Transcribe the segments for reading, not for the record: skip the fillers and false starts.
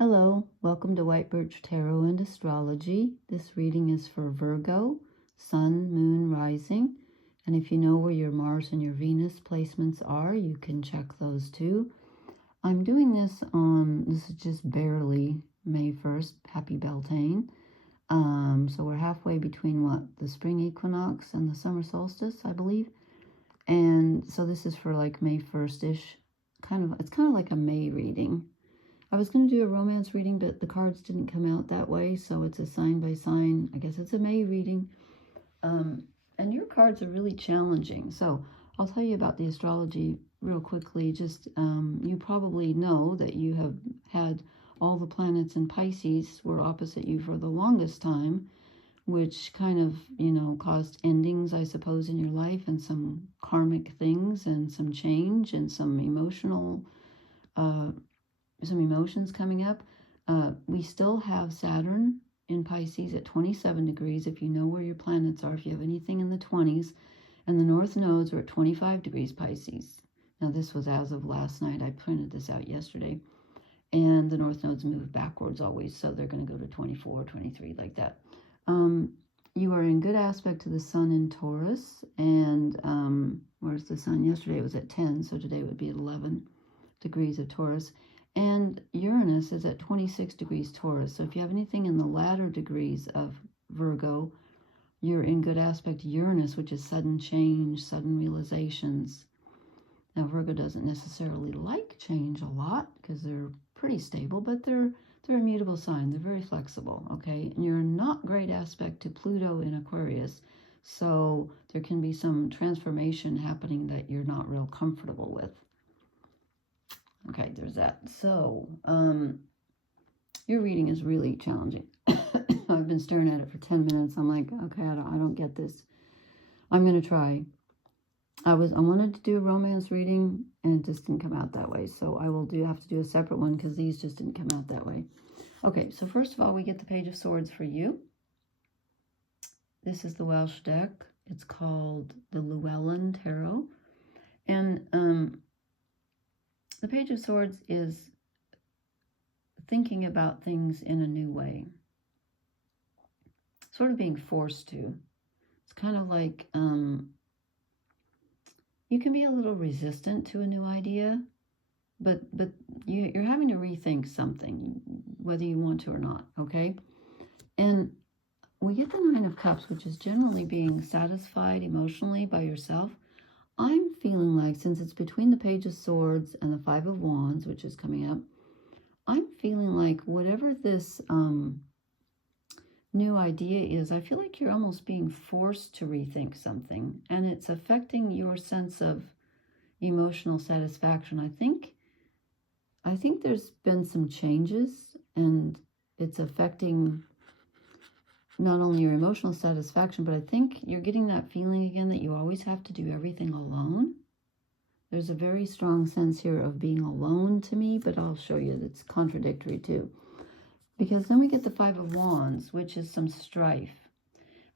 Hello, welcome to White Birch Tarot and Astrology. This reading is for Virgo, Sun, Moon, Rising. And if you know where your Mars and your Venus placements are, you can check those too. I'm doing this is just barely May 1st, Happy Beltane. So we're halfway between the spring equinox and the summer solstice, I believe. And so this is for like May 1st-ish. It's kind of like a May reading. I was going to do a romance reading, but the cards didn't come out that way, so it's a sign by sign. I guess it's a May reading. And your cards are really challenging. So I'll tell you about the astrology real quickly. Just you probably know that you have had all the planets in Pisces were opposite you for the longest time, which kind of, caused endings, I suppose, in your life, and some karmic things and some change and some emotional some emotions coming up. We still have Saturn in Pisces at 27 degrees, if you know where your planets are, if you have anything in the 20s, and the north nodes are at 25 degrees Pisces. Now, this was as of last night. I printed this out yesterday. And the north nodes move backwards always, so they're going to go to 24, 23, like that. You are in good aspect to the sun in Taurus, and where's the sun? Yesterday it was at 10, so today it would be at 11 degrees of Taurus. And Uranus is at 26 degrees Taurus. So if you have anything in the latter degrees of Virgo, you're in good aspect to Uranus, which is sudden change, sudden realizations. Now, Virgo doesn't necessarily like change a lot because they're pretty stable, but they're a mutable sign. They're very flexible, okay? And you're not great aspect to Pluto in Aquarius. So there can be some transformation happening that you're not real comfortable with. Okay, there's that. So, your reading is really challenging. I've been staring at it for 10 minutes. I'm like, okay, I don't get this. I'm going to try. I wanted to do a romance reading, and it just didn't come out that way. So I will have to do a separate one because these just didn't come out that way. Okay, so first of all, we get the Page of Swords for you. This is the Welsh deck. It's called the Llewellyn Tarot. And the Page of Swords is thinking about things in a new way. Sort of being forced to. It's kind of like you can be a little resistant to a new idea, but you're having to rethink something, whether you want to or not, okay? And we get the Nine of Cups, which is generally being satisfied emotionally by yourself. I'm feeling like, since it's between the Page of Swords and the Five of Wands, which is coming up, I'm feeling like whatever this new idea is, I feel like you're almost being forced to rethink something, and it's affecting your sense of emotional satisfaction. I think there's been some changes, and it's affecting not only your emotional satisfaction, but I think you're getting that feeling again that you always have to do everything alone. There's a very strong sense here of being alone to me, but I'll show you that's contradictory too. Because then we get the Five of Wands, which is some strife.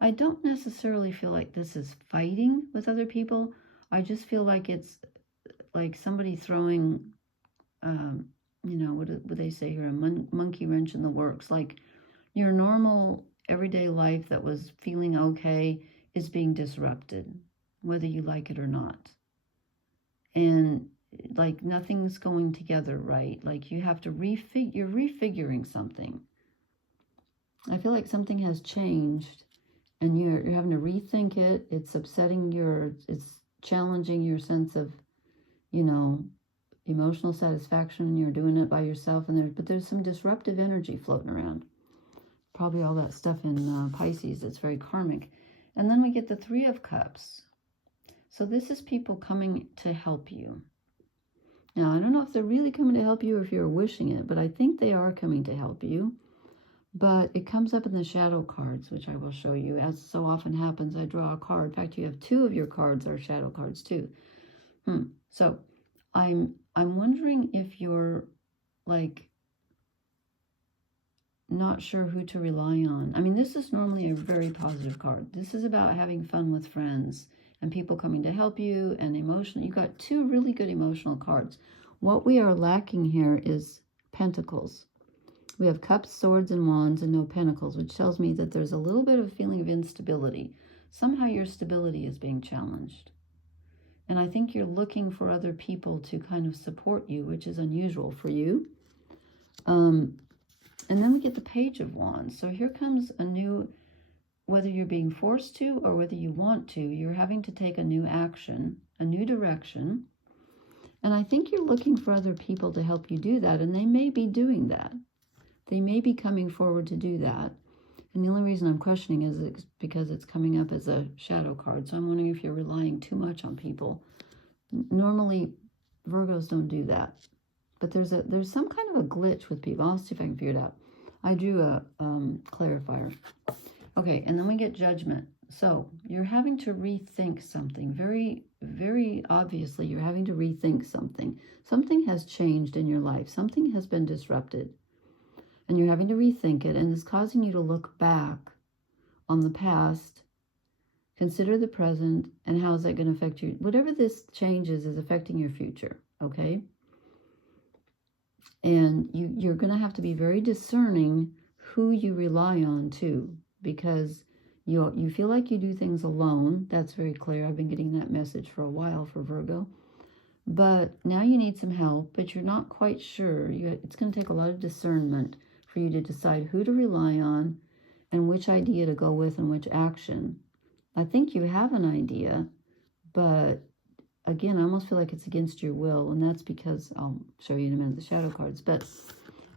I don't necessarily feel like this is fighting with other people. I just feel like it's like somebody throwing, what do they say here, a monkey wrench in the works. Like your normal everyday life that was feeling okay is being disrupted, whether you like it or not. And like nothing's going together right. Like you have to you're refiguring something. I feel like something has changed and you're having to rethink it. It's upsetting it's challenging your sense of, emotional satisfaction. You're doing it by yourself, but there's some disruptive energy floating around. Probably all that stuff in Pisces that's very karmic. And then we get the Three of Cups. So this is people coming to help you. Now, I don't know if they're really coming to help you or if you're wishing it, but I think they are coming to help you. But it comes up in the shadow cards, which I will show you. As so often happens, I draw a card. In fact, you have two of your cards are shadow cards too. So I'm wondering if you're like not sure who to rely on. I mean, this is normally a very positive card. This is about having fun with friends and people coming to help you, and emotional. You got two really good emotional cards. What we are lacking here is Pentacles. We have cups, swords, and wands, and no pentacles, which tells me that there's a little bit of a feeling of instability. Somehow your stability is being challenged. And I think you're looking for other people to kind of support you, which is unusual for you. And then we get the Page of Wands. So here comes a new, whether you're being forced to or whether you want to, you're having to take a new action, a new direction. And I think you're looking for other people to help you do that, and they may be doing that. They may be coming forward to do that. And the only reason I'm questioning is because it's coming up as a shadow card. So I'm wondering if you're relying too much on people. Normally, Virgos don't do that. But there's some kind of a glitch with people. I'll see if I can figure it out. I drew a clarifier. Okay, and then we get Judgment. So you're having to rethink something. Very, very obviously, you're having to rethink something. Something has changed in your life. Something has been disrupted. And you're having to rethink it, and it's causing you to look back on the past, consider the present, and how is that going to affect you? Whatever this change is affecting your future, okay? And you're going to have to be very discerning who you rely on, too, because you feel like you do things alone. That's very clear. I've been getting that message for a while for Virgo. But now you need some help, but you're not quite sure. It's going to take a lot of discernment for you to decide who to rely on and which idea to go with and which action. I think you have an idea, but again, I almost feel like it's against your will, and that's because, I'll show you in a minute the shadow cards. But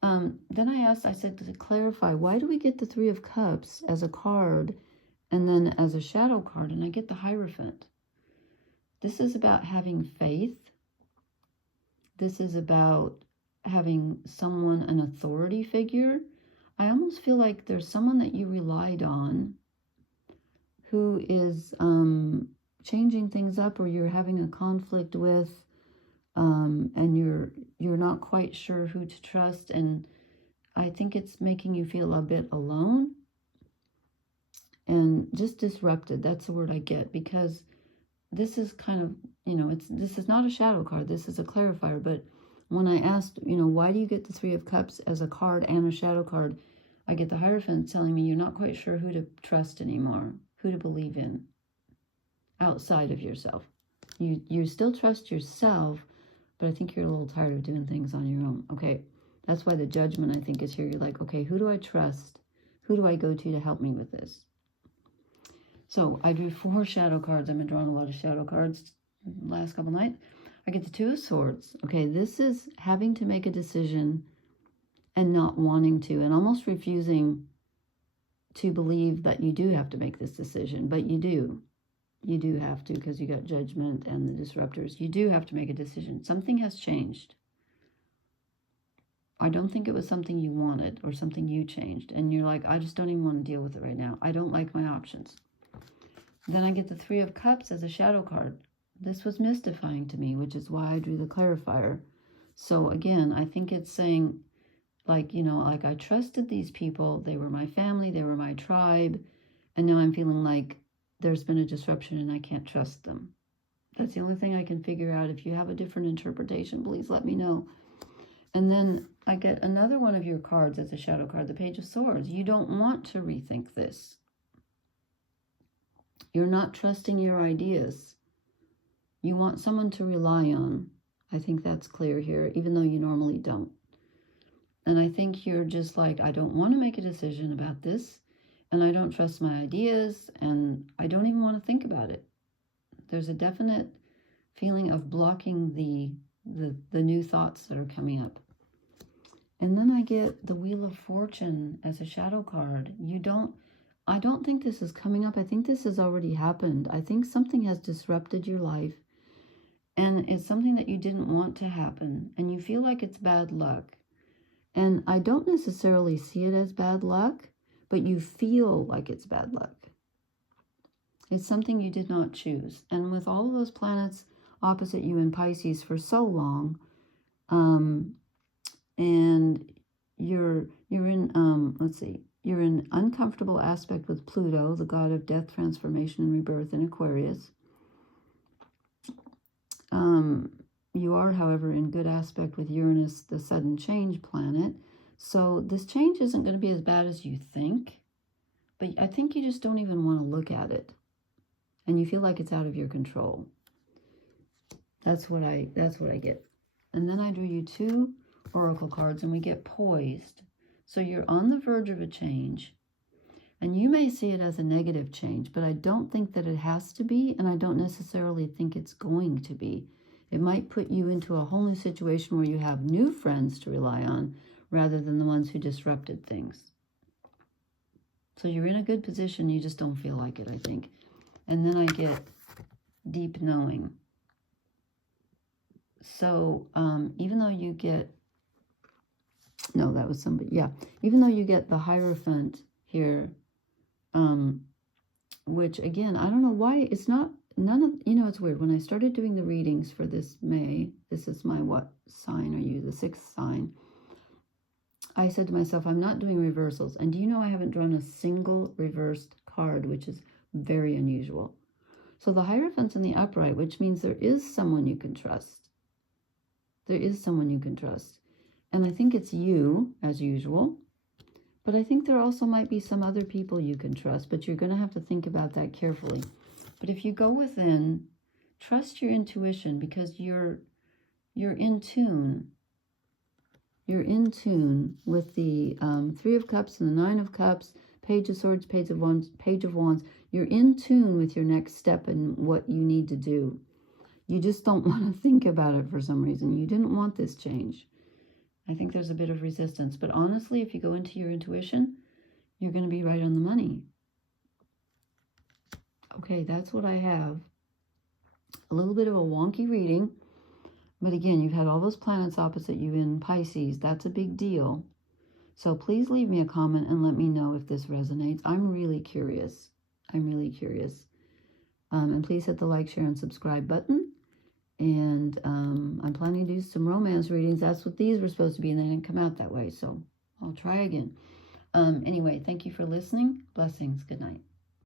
then I said to clarify, why do we get the Three of Cups as a card and then as a shadow card, and I get the Hierophant? This is about having faith. This is about having someone, an authority figure. I almost feel like there's someone that you relied on who is changing things up, or you're having a conflict with, and you're not quite sure who to trust, and I think it's making you feel a bit alone and just disrupted. That's the word I get, because this is kind of, this is not a shadow card, this is a clarifier. But when I asked, why do you get the Three of Cups as a card and a shadow card, I get the Hierophant telling me you're not quite sure who to trust anymore, who to believe in outside of yourself. You still trust yourself, but I think you're a little tired of doing things on your own. Okay, that's why the Judgment, I think, is here. You're like, okay, who do I trust? Who do I go to help me with this? So I drew 4 shadow cards. I've been drawing a lot of shadow cards the last couple nights. I get the Two of Swords. Okay, this is having to make a decision and not wanting to, and almost refusing to believe that you do have to make this decision, but you do. You do have to, because you got Judgment and the disruptors. You do have to make a decision. Something has changed. I don't think it was something you wanted or something you changed. And you're like, I just don't even want to deal with it right now. I don't like my options. Then I get the Three of Cups as a shadow card. This was mystifying to me, which is why I drew the clarifier. So again, I think it's saying, like, like I trusted these people. They were my family. They were my tribe. And now I'm feeling like there's been a disruption and I can't trust them. That's the only thing I can figure out. If you have a different interpretation, please let me know. And then I get another one of your cards as a shadow card, the Page of Swords. You don't want to rethink this. You're not trusting your ideas. You want someone to rely on. I think that's clear here, even though you normally don't. And I think you're just like, I don't want to make a decision about this, and I don't trust my ideas, and I don't even want to think about it. There's a definite feeling of blocking the new thoughts that are coming up. And then I get the Wheel of Fortune as a shadow card. I don't think this is coming up. I think this has already happened. I think something has disrupted your life, and it's something that you didn't want to happen, and you feel like it's bad luck. And I don't necessarily see it as bad luck, but you feel like it's bad luck. It's something you did not choose. And with all of those planets opposite you in Pisces for so long, and you're in, let's see, you're in uncomfortable aspect with Pluto, the god of death, transformation, and rebirth in Aquarius. You are, however, in good aspect with Uranus, the sudden change planet. So this change isn't going to be as bad as you think, but I think you just don't even want to look at it. And you feel like it's out of your control. That's what I get. And then I drew you 2 oracle cards, and we get poised. So you're on the verge of a change. And you may see it as a negative change, but I don't think that it has to be, and I don't necessarily think it's going to be. It might put you into a whole new situation where you have new friends to rely on rather than the ones who disrupted things. So you're in a good position, you just don't feel like it, I think. And then I get deep knowing. So even though you get, no, that was somebody, yeah. Even though you get the Hierophant here, which again, I don't know why, it's not, none of, you know, it's weird. When I started doing the readings for this May, this is my, what sign are you? The 6th sign. I said to myself, I'm not doing reversals. And do you know I haven't drawn a single reversed card, which is very unusual. So the Hierophant's in the upright, which means there is someone you can trust. There is someone you can trust. And I think it's you, as usual. But I think there also might be some other people you can trust, but you're going to have to think about that carefully. But if you go within, trust your intuition, because you're in tune. You're in tune with the 3 of Cups and the 9 of Cups, Page of Swords, Page of Wands. You're in tune with your next step and what you need to do. You just don't want to think about it for some reason. You didn't want this change. I think there's a bit of resistance. But honestly, if you go into your intuition, you're going to be right on the money. Okay, that's what I have. A little bit of a wonky reading. But again, you've had all those planets opposite you in Pisces. That's a big deal. So please leave me a comment and let me know if this resonates. I'm really curious. I'm really curious. And please hit the like, share, and subscribe button. And I'm planning to do some romance readings. That's what these were supposed to be, and they didn't come out that way. So I'll try again. Anyway, thank you for listening. Blessings. Good night.